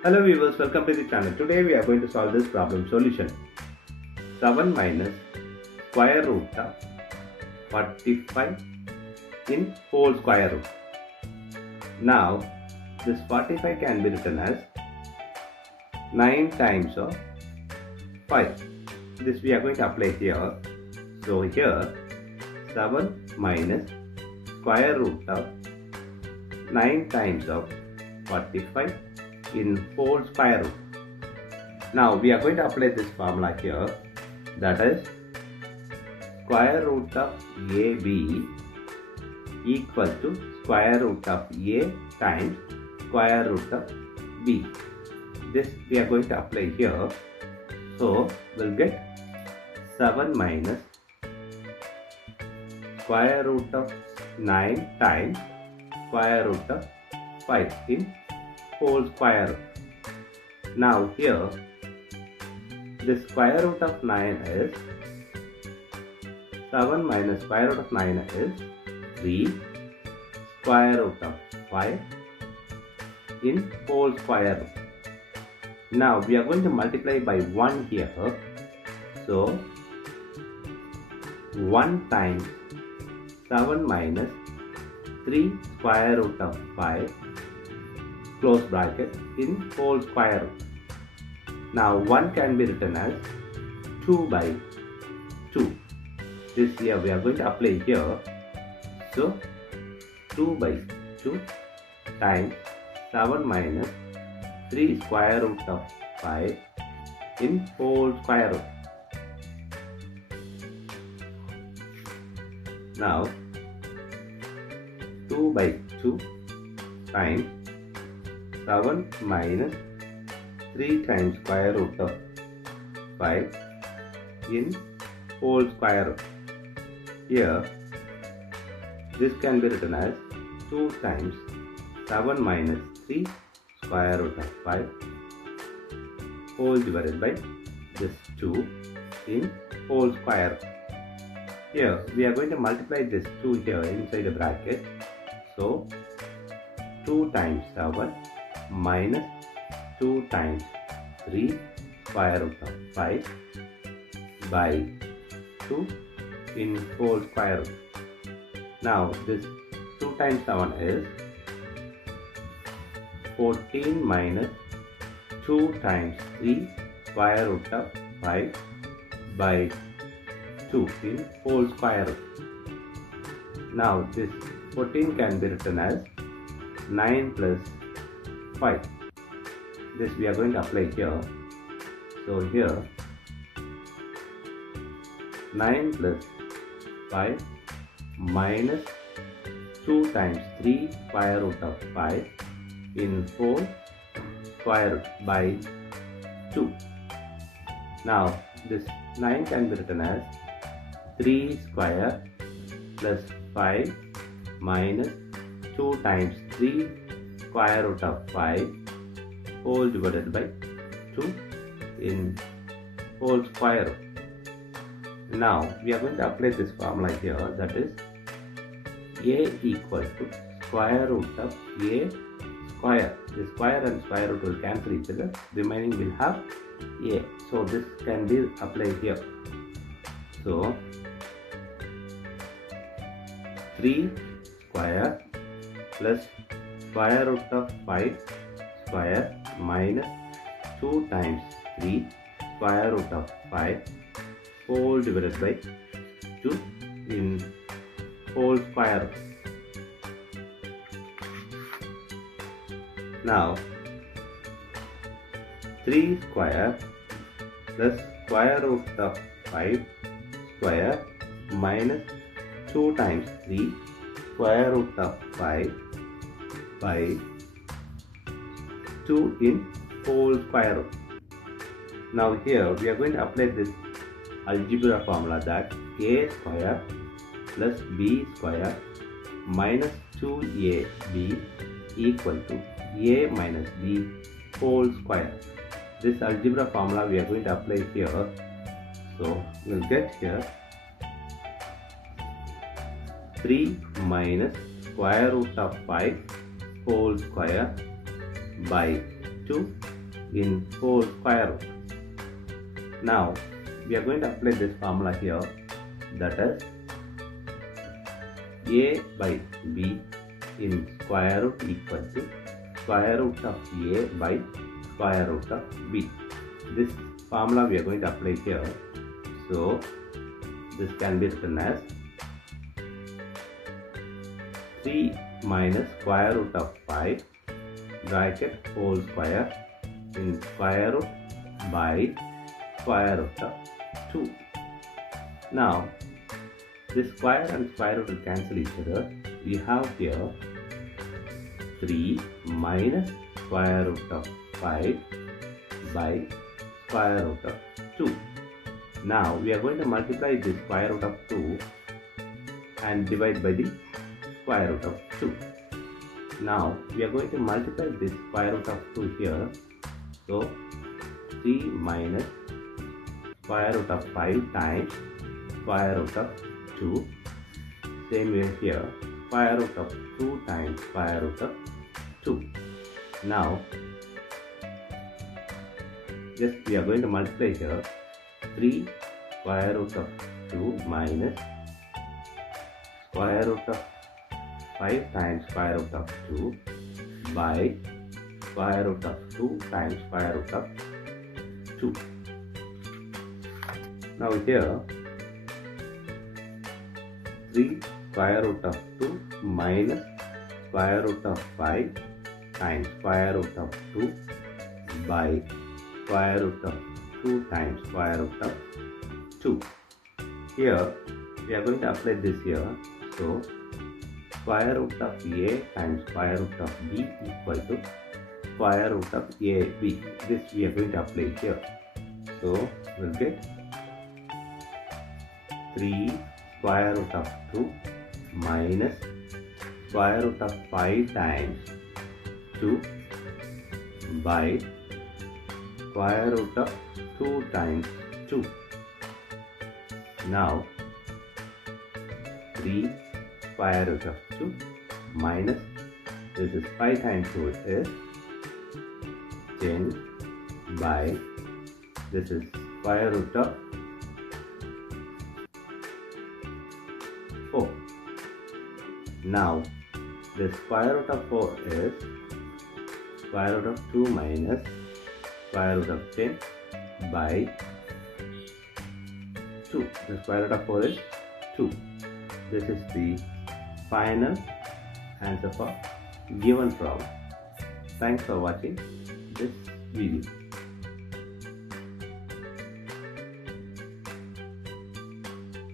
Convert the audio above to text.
Hello viewers, welcome to the channel. Today we are going to solve this problem solution. 7 minus square root of 45 in whole square root. Now this 45 can be written as 9 times of 5. This we are going to apply here. So here 7 minus square root of 9 times of 45 in whole square root. Now we are going to apply this formula here, that is square root of AB equal to square root of A times square root of B. This we are going to apply here. So we'll get 7 minus square root of 9 times square root of 5 in whole square root. Now here the square root of 9 is 7 minus square root of 9 is 3 square root of 5 in whole square root. Now we are going to multiply by 1 here. So 1 times 7 minus 3 square root of 5 close bracket in whole square root. Now 1 can be written as 2 by 2. This here we are going to apply here. So 2 by 2 times 7 minus 3 square root of 5 in whole square root. Now 2 by 2 times 7 minus 3 times square root of 5 in whole square root. Here this can be written as 2 times 7 minus 3 square root of 5 whole divided by this 2 in whole square root. Here we are going to multiply this 2 here inside the bracket. So 2 times 7 minus 2 times 3 square root of 5 by 2 in whole square root. Now this 2 times 7 is 14 minus 2 times 3 square root of 5 by 2 in whole square root. Now this 14 can be written as 9 plus 5. This we are going to apply here. So here 9 plus 5 minus 2 times 3 square root of 5 in whole square root by 2. Now this 9 can be written as 3 square plus 5 minus 2 times 3 square root of 5 whole divided by 2 in whole square root. Now we are going to apply this formula here, that is A equal to square root of A square. The square and square root will cancel each other, remaining will have A. So this can be applied here. So 3 square plus square root of 5 square minus 2 times 3 square root of 5 whole divided by 2 in whole square root. Now 3 square plus square root of 5 square minus 2 times 3 square root of 5 by 2 in whole square root. Now here we are going to apply this algebra formula, that A square plus B square minus 2AB equal to A minus B whole square. This algebra formula we are going to apply here. So we'll get here 3 minus square root of 5 whole square by 2 in whole square root. Now we are going to apply this formula here, that is a by b in square root equal to square root of a by square root of b. This formula we are going to apply here. So this can be written as 3 minus square root of 5 bracket whole square in square root by square root of 2. Now this square and square root will cancel each other. We have here 3 minus square root of 5 by square root of 2. Now we are going to multiply the square root of 2 and divide by the square root of 2. Now we are going to multiply this square root of 2 here. So 3 minus square root of 5 times square root of 2. Same way here, square root of 2 times square root of 2. Now just we are going to multiply here 3 square root of 2 minus square root of 5 times square root of 2 by square root of 2 times square root of 2. Now here 3 square root of 2 minus square root of 5 times square root of 2 by square root of 2 times square root of 2. Here we are going to apply this here. So square root of a times square root of b equal to square root of ab. This we are going to apply here. So we'll get 3 square root of 2 minus square root of 5 times 2 by square root of 2 times 2. Now 3 square root of 2 minus, this is 5 times 2 is 10 by, this is square root of 4. Now the square root of 4 is square root of 2 minus square root of 10 by 2. The square root of 4 is 2. This is the final answer for given problem. Thanks for watching this video.